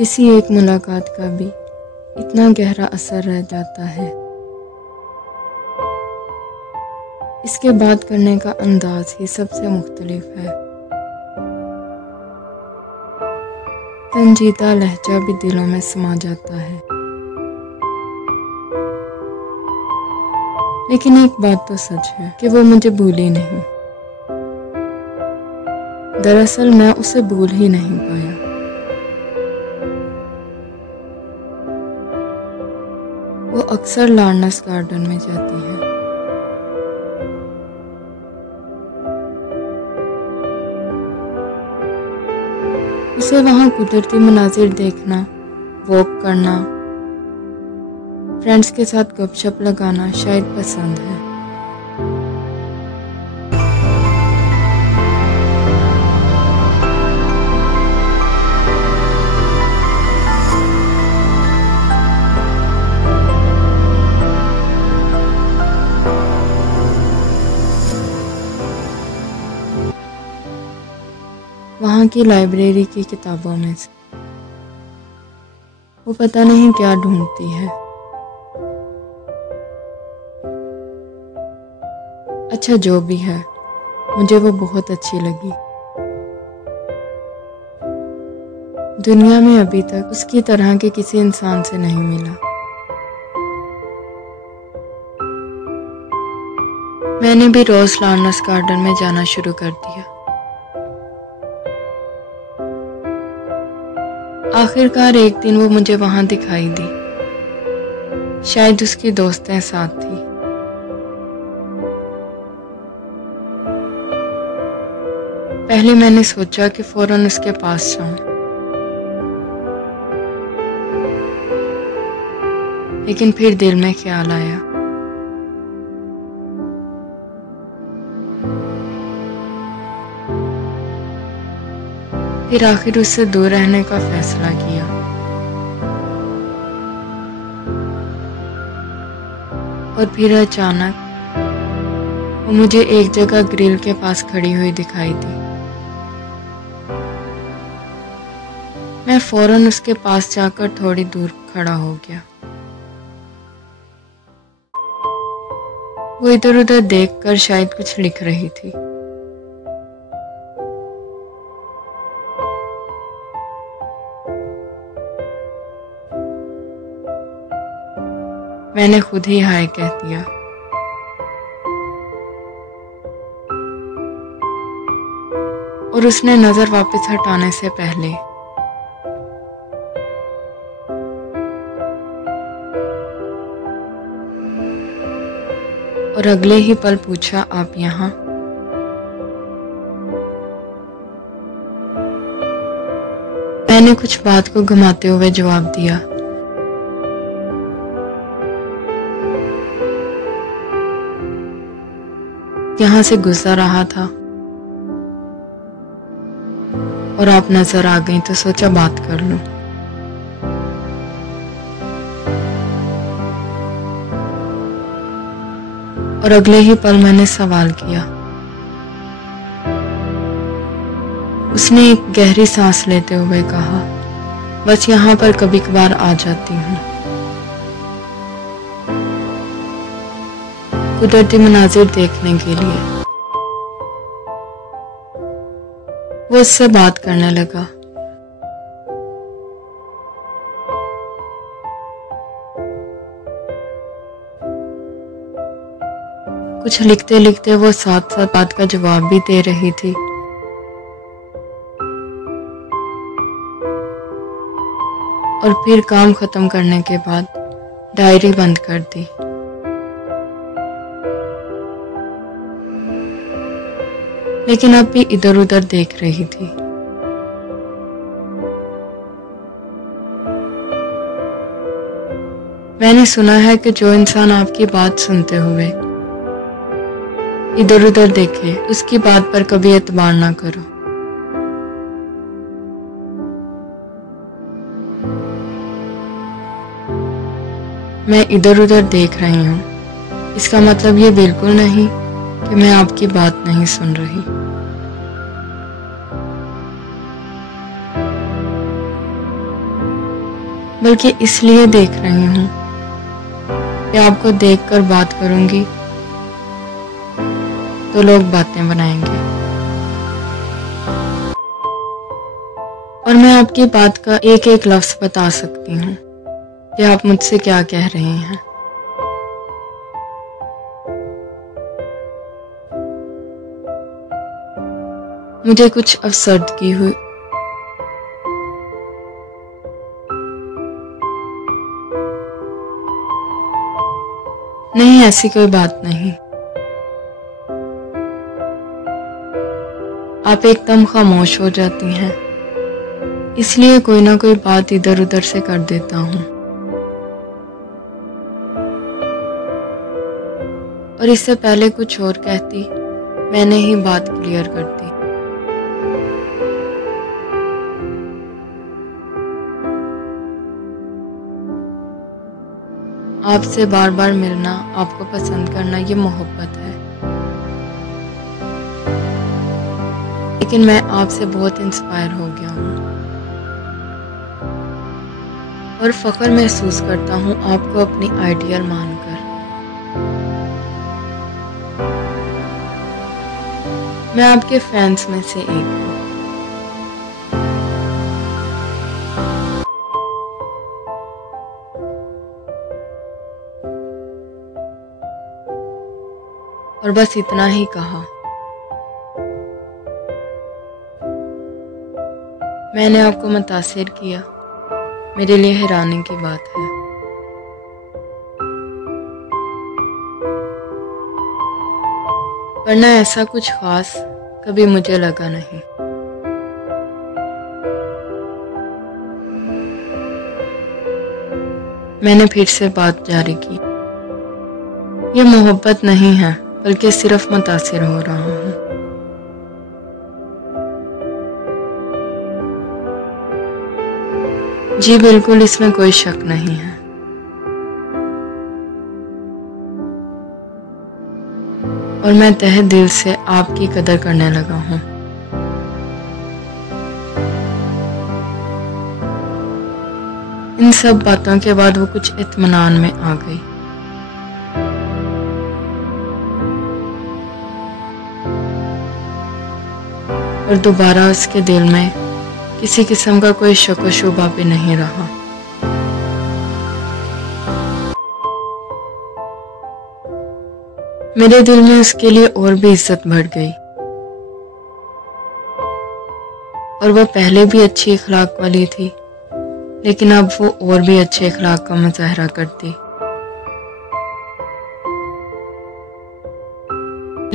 किसी एक मुलाकात का भी इतना गहरा असर रह जाता है। इसके बात करने का अंदाज ही सबसे मुख्तलिफ है। संजीदा लहजा भी दिलों में समा जाता है। लेकिन एक बात तो सच है कि वो मुझे भूली नहीं। दरअसल मैं उसे भूल ही नहीं पाया। वो अक्सर लार्नस गार्डन में जाती है। उसे वहाँ कुदरती मनाजिर देखना, वॉक करना, फ्रेंड्स के साथ गपशप लगाना शायद पसंद है। वहाँ की लाइब्रेरी की किताबों में से वो पता नहीं क्या ढूंढती है। अच्छा जो भी है, मुझे वो बहुत अच्छी लगी। दुनिया में अभी तक उसकी तरह के किसी इंसान से नहीं मिला। मैंने भी रोज लार्नस गार्डन में जाना शुरू कर दिया। आखिरकार एक दिन वो मुझे वहां दिखाई दी। शायद उसकी दोस्तें साथ थी। पहले मैंने सोचा कि फौरन उसके पास जाऊं, लेकिन फिर दिल में ख्याल आया फिर आखिर उससे दूर रहने का फैसला किया। और फिर अचानक वो मुझे एक जगह ग्रिल के पास खड़ी हुई दिखाई दी। मैं फौरन उसके पास जाकर थोड़ी दूर खड़ा हो गया। वो इधर उधर देखकर शायद कुछ लिख रही थी। मैंने खुद ही हाय कह दिया। और उसने नजर वापस हटाने से पहले और अगले ही पल पूछा, आप यहाँ? मैंने कुछ बात को घुमाते हुए जवाब दिया, यहाँ से गुजर रहा था और आप नजर आ गई तो सोचा बात कर लूं। और अगले ही पल मैंने सवाल किया। उसने एक गहरी सांस लेते हुए कहा, बस यहाँ पर कभी कभार आ जाती हूँ, कुदरती मनाजिर देखने के लिए। वो उससे बात करने लगा। कुछ लिखते लिखते वो साथ साथ बात का जवाब भी दे रही थी। और फिर काम खत्म करने के बाद डायरी बंद कर दी। लेकिन अब भी इधर उधर देख रही थी। मैंने सुना है कि जो इंसान आपकी बात सुनते हुए इधर उधर देखे, उसकी बात पर कभी एतबार ना करो। मैं इधर उधर देख रही हूँ, इसका मतलब ये बिल्कुल नहीं कि मैं आपकी बात नहीं सुन रही। बल्कि इसलिए देख रही हूँ कि आपको देखकर बात करूंगी तो लोग बातें बनाएंगे और मैं आपकी बात का एक एक लफ्ज बता सकती हूँ कि आप मुझसे क्या कह रहे हैं। मुझे कुछ अफसरदगी हुई। नहीं, ऐसी कोई बात नहीं। आप एकदम खामोश हो जाती हैं, इसलिए कोई ना कोई बात इधर उधर से कर देता हूँ और इससे पहले कुछ और कहती, मैंने ही बात क्लियर कर दी। आपसे बार बार मिलना, आपको पसंद करना, ये मोहब्बत है। लेकिन मैं आपसे बहुत इंस्पायर हो गया हूँ और फख्र महसूस करता हूँ आपको अपनी आइडियल मानकर। मैं आपके फैंस में से एक हूँ। और बस इतना ही कहा। मैंने आपको मुतासिर किया, मेरे लिए हैरानी की बात है। वरना ऐसा कुछ खास कभी मुझे लगा नहीं। मैंने फिर से बात जारी की। ये मोहब्बत नहीं है, बल्कि सिर्फ मुतासिर हो रहा हूँ। जी बिल्कुल, इसमें कोई शक नहीं है। और मैं तहे दिल से आपकी कदर करने लगा हूँ। इन सब बातों के बाद वो कुछ इत्मीनान में आ गई। और दोबारा उसके दिल में किसी किस्म का कोई शक व शुबा भी नहीं रहा। मेरे दिल में उसके लिए और भी इज्जत बढ़ गई। और वो पहले भी अच्छी अखलाक वाली थी, लेकिन अब वो और भी अच्छे अखलाक का मुजाहरा करती।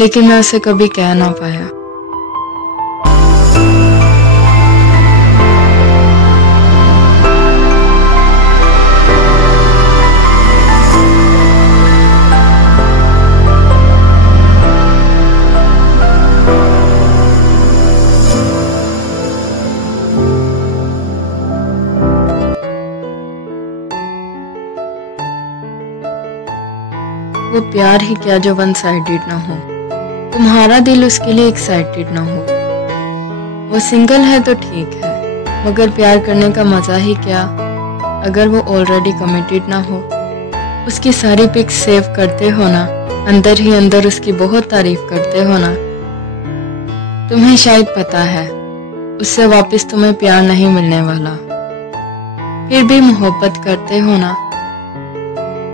लेकिन मैं उसे कभी कह ना पाया। वो प्यार ही क्या जो वन साइडेड ना हो, तुम्हारा दिल उसके लिए एक्साइटेड ना हो। वो सिंगल है तो ठीक है, मगर प्यार करने का मजा ही क्या अगर वो ऑलरेडी कमिटेड ना हो। उसकी सारी पिक्स सेव करते हो ना, अंदर ही अंदर उसकी बहुत तारीफ करते हो ना। तुम्हें शायद पता है उससे वापस तुम्हें प्यार नहीं मिलने वाला, फिर भी मोहब्बत करते हो ना।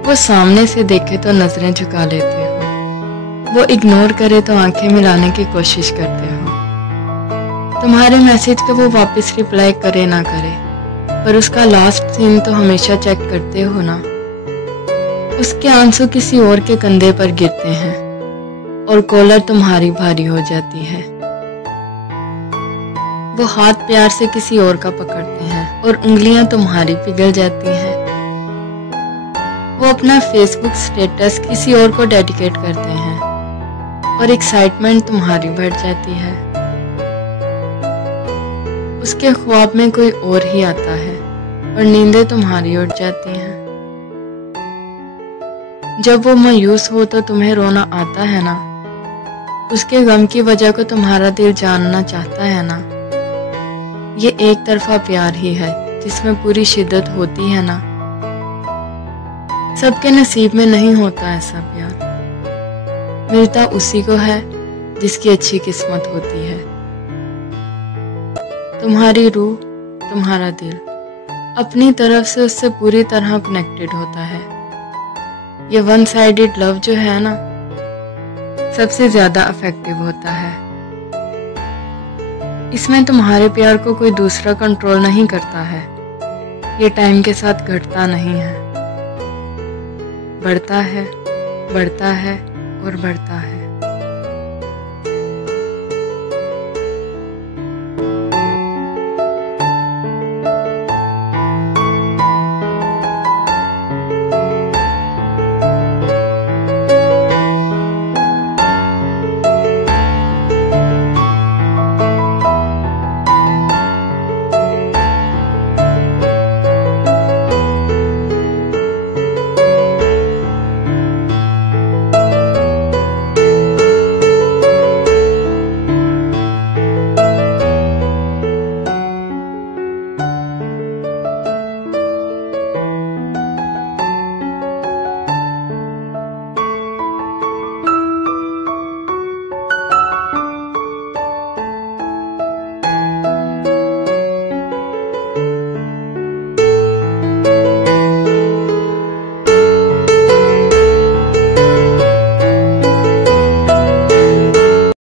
वो सामने से देखे तो नजरें झुका लेते हो, वो इग्नोर करे तो आंखें मिलाने की कोशिश करते हो। तुम्हारे मैसेज का वो वापस रिप्लाई करे ना करे, पर उसका लास्ट सीन तो हमेशा चेक करते हो ना। उसके आंसू किसी और के कंधे पर गिरते हैं और कॉलर तुम्हारी भारी हो जाती है। वो हाथ प्यार से किसी और का पकड़ते हैं और उंगलियां तुम्हारी पिघल जाती हैं। वो अपना फेसबुक स्टेटस किसी और को डेडिकेट करते हैं और एक्साइटमेंट तुम्हारी बढ़ जाती है। उसके ख्वाब में कोई और ही आता है और नींदें तुम्हारी उड़ जाती हैं। जब वो मायूस हो तो तुम्हें रोना आता है ना। उसके गम की वजह को तुम्हारा दिल जानना चाहता है ना। ये एक तरफा प्यार ही है जिसमें पूरी शिद्दत होती है ना, सबके नसीब में नहीं होता ऐसा प्यार। मिलता उसी को है जिसकी अच्छी किस्मत होती है। तुम्हारी रूह, तुम्हारा दिल अपनी तरफ से उससे पूरी तरह कनेक्टेड होता है। ये वन साइडेड लव जो है ना, सबसे ज्यादा अफेक्टिव होता है। इसमें तुम्हारे प्यार को कोई दूसरा कंट्रोल नहीं करता है। ये टाइम के साथ घटता नहीं है, बढ़ता है, बढ़ता है और बढ़ता है।